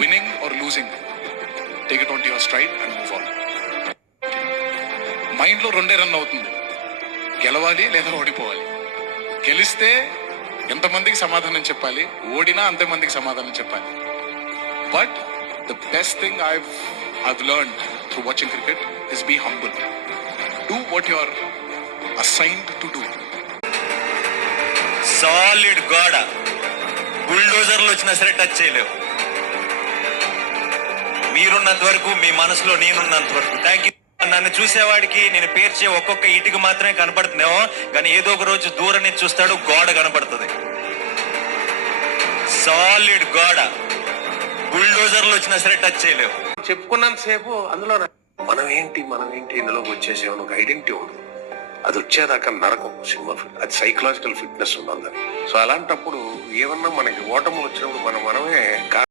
Winning or losing, take it on to your stride and move on. మైండ్లో రెండే run అవుతుంది, గెలవాలి లేదా ఓడిపోవాలి. గెలిస్తే ఎంతమందికి సమాధానం చెప్పాలి, ఓడినా అంతమందికి సమాధానం చెప్పాలి. But the best thing I've learned through watching cricket is be humble. Do what you are assigned to do. Solid గోడ, బుల్డోజర్లు వచ్చినా సరే టచ్ చేయలేవు. మీరున్నంత వరకు, మీ మనసులో నేనున్నంత వరకు. Thank you. నన్ను చూసేవాడికి నేను పేర్చే ఒక్కొక్క ఇటుక మాత్రమే కనపడుతుందేమో, కానీ ఏదో ఒక రోజు దూరం నుంచి చూస్తాడు, గోడ కనపడుతుంది. సాలిడ్ గోడ, బుల్డోజర్లు వచ్చినా సరే టచ్ చేయలేవు. చెప్పుకున్నంత సేపు అందులో మనం ఏంటి ఇందులోకి వచ్చేసేమని ఒక ఐడెంటిటీ ఉండదు. అది వచ్చేదాకా నరకం సినిమా ఫిట్, అది సైకలాజికల్ ఫిట్నెస్ ఉండాలి. సో అలాంటప్పుడు ఏమన్నా మనకి ఓటమి వచ్చినప్పుడు మనమే